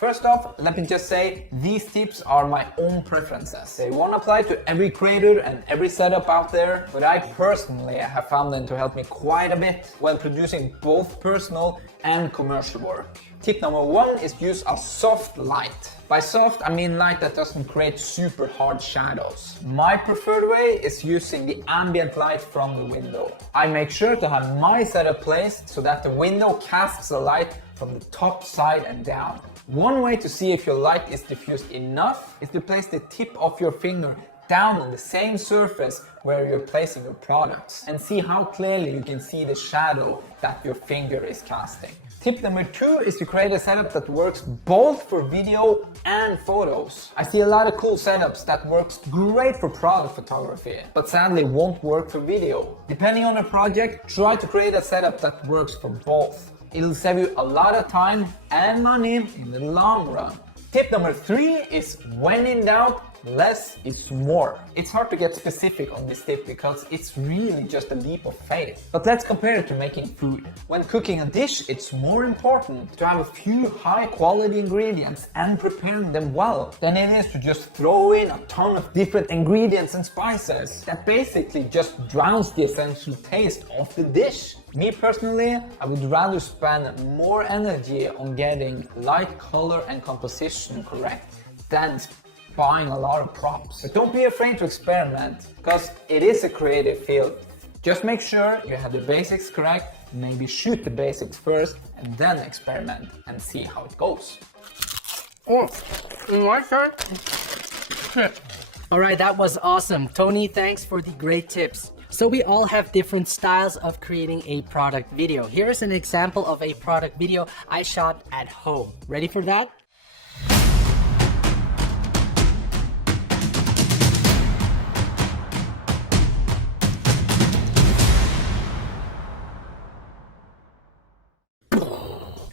First off, let me just say, these tips are my own preferences. They won't apply to every creator and every setup out there, but I personally have found them to help me quite a bit when producing both personal and commercial work. Tip number 1 is use a soft light. By soft, I mean light that doesn't create super hard shadows. My preferred way is using the ambient light from the window. I make sure to have my setup placed so that the window casts the light from the top, side and down. One way to see if your light is diffused enough is to place the tip of your finger down on the same surface where you're placing your products and see how clearly you can see the shadow that your finger is casting. Tip number 2 is to create a setup that works both for video and photos. I see a lot of cool setups that works great for product photography, but sadly won't work for video. Depending on the project, try to create a setup that works for both. It'll save you a lot of time and money in the long run. Tip number 3 is when in doubt, less is more. It's hard to get specific on this tip because it's really just a leap of faith. But let's compare it to making food. When cooking a dish, it's more important to have a few high quality ingredients and preparing them well than it is to just throw in a ton of different ingredients and spices that basically just drowns the essential taste of the dish. Me personally, I would rather spend more energy on getting light, color and composition correct than buying a lot of props. But don't be afraid to experiment, because it is a creative field. Just make sure you have the basics correct, maybe shoot the basics first and then experiment and see how it goes. Oh, in my turn? Alright, that was awesome. Tony, thanks for the great tips. So we all have different styles of creating a product video. Here is an example of a product video I shot at home. Ready for that?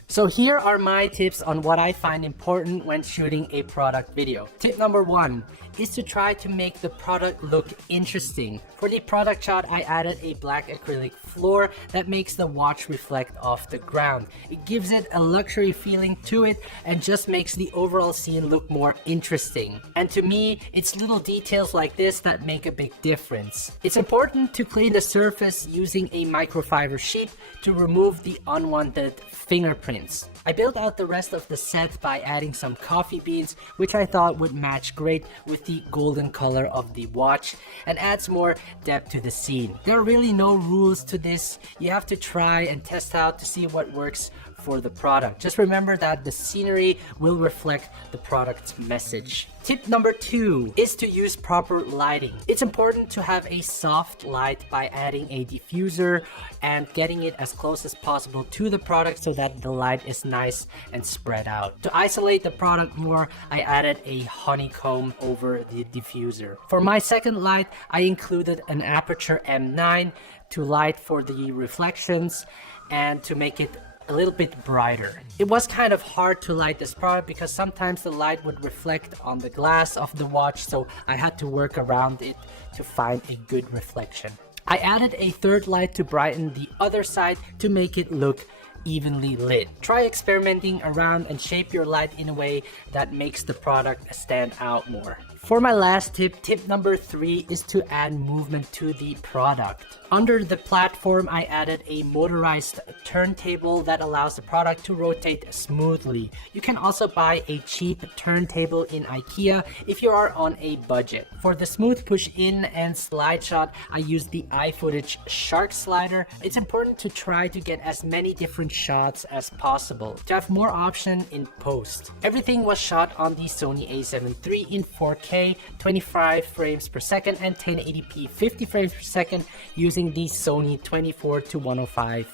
So here are my tips on what I find important when shooting a product video. Tip number 1 is to try to make the product look interesting. For the product shot, I added a black acrylic floor that makes the watch reflect off the ground. It gives it a luxury feeling to it and just makes the overall scene look more interesting. And to me, it's little details like this that make a big difference. It's important to clean the surface using a microfiber sheet to remove the unwanted fingerprints. I built out the rest of the set by adding some coffee beans, which I thought would match great with the golden color of the watch and adds more depth to the scene. There are really no rules to this. You have to try and test out to see what works for the product. Just remember that the scenery will reflect the product's message. Tip number 2 is to use proper lighting. It's important to have a soft light by adding a diffuser and getting it as close as possible to the product so that the light is nice and spread out. To isolate the product more, I added a honeycomb over the diffuser. For my second light, I included an aperture M9 to light for the reflections and to make it a little bit brighter. It was kind of hard to light this product because sometimes the light would reflect on the glass of the watch, so I had to work around it to find a good reflection. I added a third light to brighten the other side to make it look evenly lit. Try experimenting around and shape your light in a way that makes the product stand out more. For my last tip, tip number 3 is to add movement to the product. Under the platform, I added a motorized turntable that allows the product to rotate smoothly. You can also buy a cheap turntable in IKEA if you are on a budget. For the smooth push in and slide shot, I used the iFootage Shark Slider. It's important to try to get as many different shots as possible to have more option in post. Everything was shot on the Sony a7 III in 4K, 25 frames per second and 1080p 50 frames per second using the Sony 24-105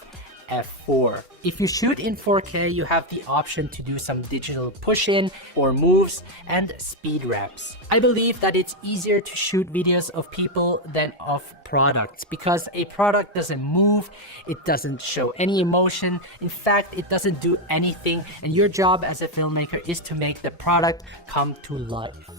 f4. If you shoot in 4K, you have the option to do some digital push-in or moves and speed ramps. I believe that it's easier to shoot videos of people than of products because a product doesn't move, it doesn't show any emotion. In fact, it doesn't do anything, and your job as a filmmaker is to make the product come to life.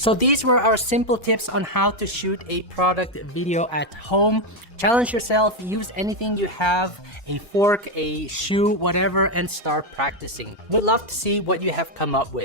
So these were our simple tips on how to shoot a product video at home. Challenge yourself, use anything you have, a fork, a shoe, whatever, and start practicing. We'd love to see what you have come up with.